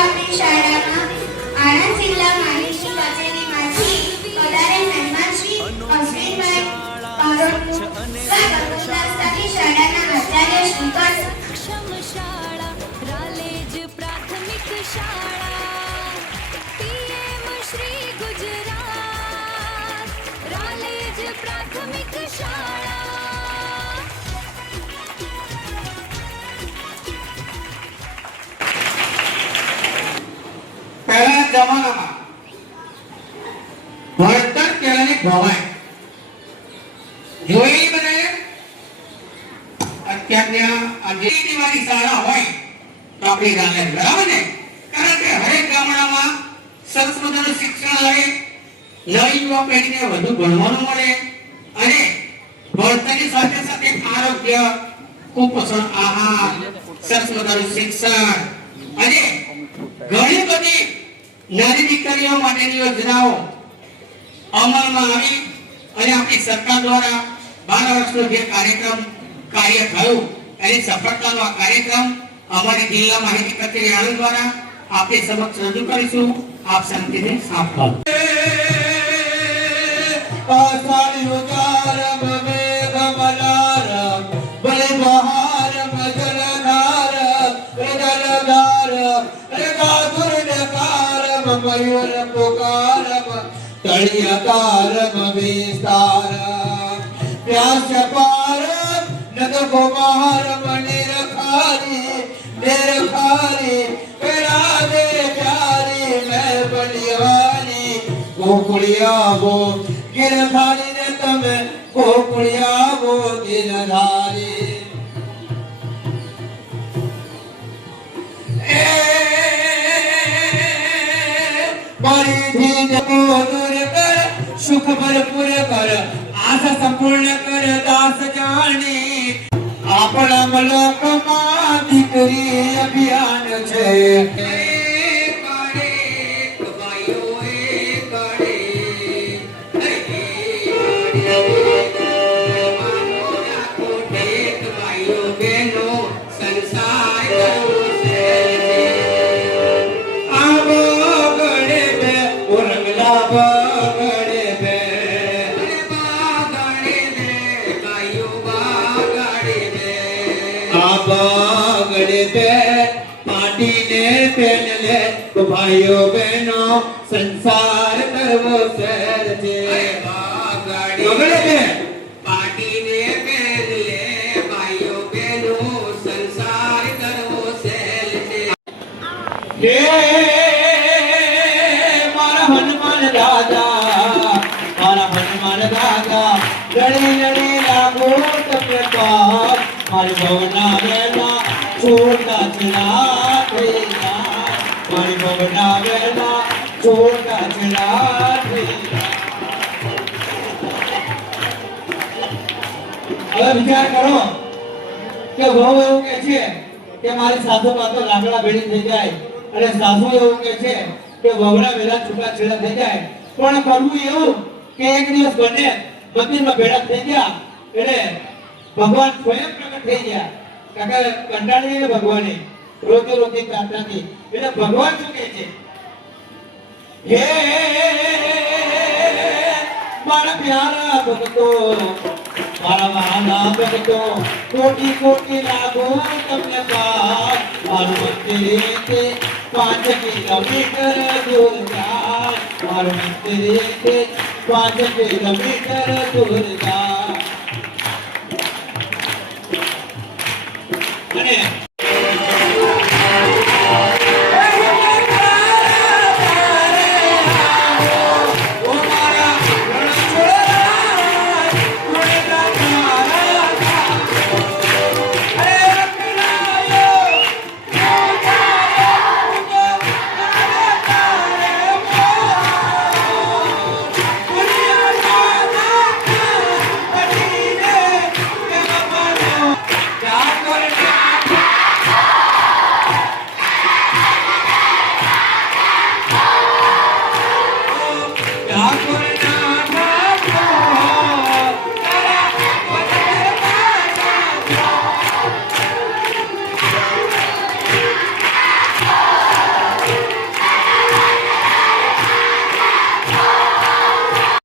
આપણી શાળામાં આણંદ જિલ્લા માહિતી કચેરીમાંથી પધારેલ મહેમાન શ્રી અશ્વિનભાઈ બારોટનું સ્વાગત ઉલ્લાસથી શાળાના આચાર્ય શ્રીકર શાળા રાલેજ પ્રાથમિક શાળા પીએમ શ્રી ગુજરાત રાલેજ પ્રાથમિક શાળા પહેલા જમાનામાં ભણતર કેળાની ભવાય જોઈ બને અત્યારની આ જેટલી શાળા હોય તો આપણી ગામે બરાબર ને કારણ કે હરેક ગામડામાં સરસ મજાનું શિક્ષણ મળે નવી યુવા પેઢીને વધુ ભણવાનું મળે અને ભણતરની સાથે સાથે આરોગ્ય કુપોષણ આહાર સરસ મજાનું શિક્ષણ અને ઘણી બધી નારી દીકરીઓ માટેની યોજનાઓ અમલમાં આવી અને આપણી સરકાર દ્વારા 12 વર્ષનો જે કાર્ય થયું એની સફળતાનો આ કાર્યક્રમ અમારી જિલ્લા માહિતી કચેરી આણંદ દ્વારા આપની સમક્ષ રજૂ કરીશું. આપ શાંતિથી સાંભળો. આષાઢ ઉતાર મેઘ મલાર બળે બહાર મજલધાર રજલધાર રેગાધુર ડકાર મયુર પુકાર તળિયાકાર વિસ્તાર પ્યાસ પાર નદ કુમાર મણિર ખારી દેર ખારી પેડા દે પ્યારી મેં બલિવારી ગોકુળિયા ગો ગિરધારી ને તમે ગોકુળિયા ગો ગિરધારી परिधि जपो दूर कर सुख भरपूर कर आशा संपूर्ण कर दास जानी આપણા મલકમાં દીકરી અભિયાન છે. भाइयों बहनों संसार करवो सर छे बगड़े पे पार्टी ने पहन ले भाइयों बहनों संसार करवो सर छे. हे मारा हनुमान दादा लड़ी लड़ी लागो तमे पाप मारी भवना वेला छोटा चला मारी भवना वेला छोटा चला હવે વિચાર કરો કે વહુ એવું કે છે કે મારી સાસુ તો લાકડા ભેળી થઈ જાય અને સાસુ એવું કે છે કે વહુના વેલા છૂટા છેડા થઈ જાય પણ કરવું એવું કે એક દિવસ બંને મંદિરમાં ભેળા થઈ ગયા એટલે ભગવાન સ્વયં પ્રગટ થઈ ગયા. કાકા કંટાળી ગઈ ભગવાને રોતી રોતી પ્રાર્થનાથી એટલે ભગવાન શું કહે છે, હે મારા પ્યારા ભક્તો મારા મહાના ભક્તો કોટી કોટી લાગો તમને પાપ મારું મંદિર 5 કિલોમીટર દૂર જાય મારું મંદિર 5 કિલોમીટર દૂર જાય.